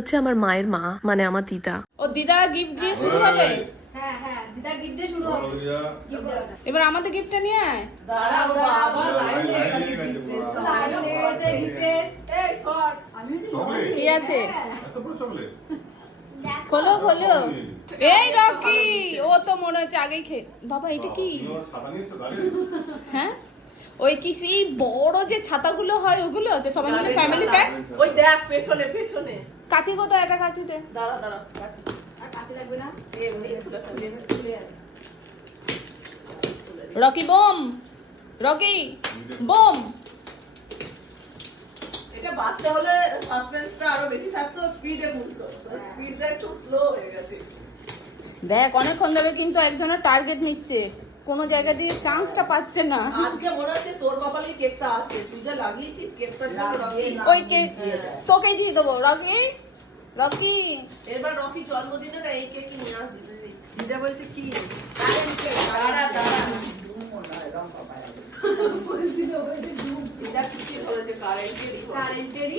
হচ্ছে আমার মায়ের মা, মানে আমার দিদা। ও দিদা গিফট দিয়ে শুরু হবে। হ্যাঁ হ্যাঁ, দিদা গিফট দিয়ে শুরু হবে। এবার আমাদের গিফটটা নিয়ে আয়। দাঁড়াও বাবা, লাইন লেগে গেছে গিফটের। লাইন লেগে গেছে গিফটের। এই সর, আমি তো কি আছে? এত বড় চকলেট খোলো খোলো। এই রকি, ও তো মনে হচ্ছে আগেই খেয়ে। বাবা এটা কি? ছাতা নিয়েছো গাড়ি? হ্যাঁ ওই কি সেই বড় যে ছাতাগুলো হয় ওগুলো আছে সবাই মিলে ফ্যামিলি প্যাক। ওই দেখ পেছনে পেছনে। কাচি কোথায়? একটা কাচি দে। দাঁড়া দাঁড়া, কাছে। আর কাছে লাগবে না? এমনি খুলে ফেলে খুলে যাবে। Rocky bomb, Rocky bomb. এটা বাচ্চা হলে সাসপেন্সটা আরো বেশি থাকতো, স্পিডে ঘুরতো। স্পিডটা একটু স্লো হয়ে গেছে। দেখ অনেকক্ষণ ধরে কিন্তু একজনের টার্গেট নিচ্ছে, কোনো জায়গা দিয়ে চান্সটা পাচ্ছে না। আজকে মনে হচ্ছে তোর কপালে কেকটা আছে, তুই যা লাগিয়েছিস কেকটা জন্য রকি। ওই কেক তোকেই দিয়ে দেবো রকি। রকি এবার রকি জন্মদিনে না এই কেক নিয়ে আসবে। দিদা বলছে কি? দাঁড়া দাঁড়া। দিদা কি বলেছে? কারেন্টেরই।